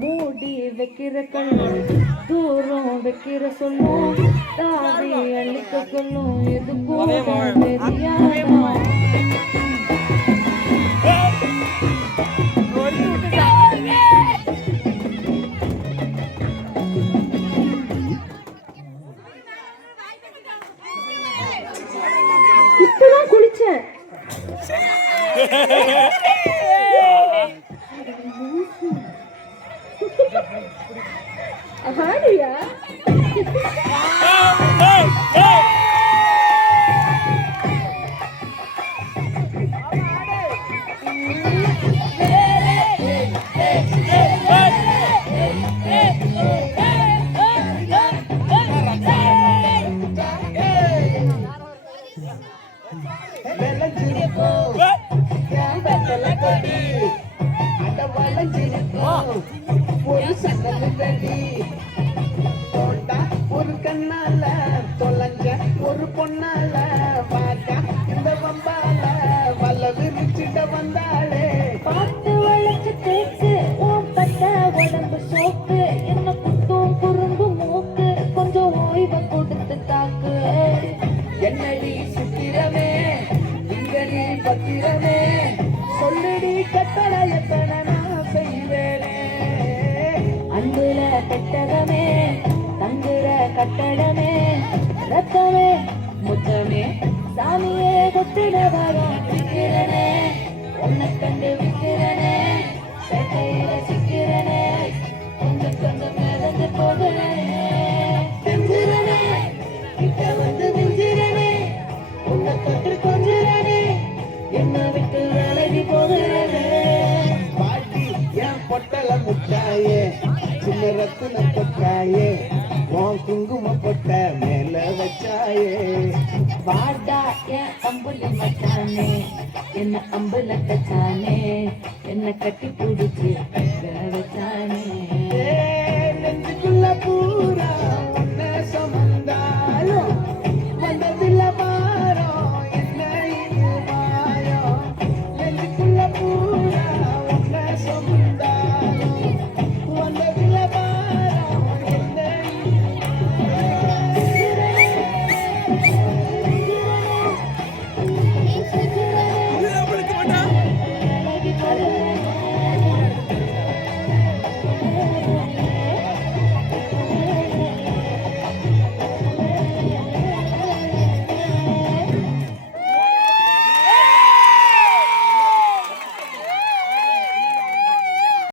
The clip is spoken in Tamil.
மூடி வைக்கிற கண்ணு தூரம் வைக்கிற சொல்லும் தாவி அள்ளிக்க சொல்லும் எது போதும் தெரியாதா இப்பதான் குளிச்சேன் ஆடியா ஒரு கண்ணால தொலைஞ்ச ஒரு பொண்ணால பாக்கா இந்த வம்பால வல்ல விரிச்சிட்ட வந்தாளே பாட்டு வளைச்சு தேக்கு பட்ட உடம்பு சோக்கு என்ன குத்தும் குறும்பு மூக்கு கொஞ்சம் ஓய்வை கொடுத்து தாக்கு என்னடி சுத்திரமே இங்கடி பத்திரமே சொல்லுடி கட்டளை எத்தனை நான் செய்வேனே அன்புல கட்டடமே தங்குற கட்டடமே ரத்தமே முத்தமே சாமியே கொத்திடவரம் விக்கிறனே உன்னை கண்டு விக்கிறனே சேட்டையில சிக்கிறனே கொஞ்சம் கொஞ்சம் மிதந்து போகிறனே செஞ்சிரனே கிட்ட வந்து நெஞ்சிரனே உன்னை தொட்டு கொஞ்சிரனே என்ன விட்டு விலகி போகிறனே பாட்டி என் பொட்டல முட்டாயே சின்ன ரத்தின பொட்டாயே உன் குங்கும பொட்ட மேல வச்சாயே வாடா என் அம்புல மச்சானே என்ன அம்புல கச்சானே என்ன கட்டி பிடிச்சி வச்சானே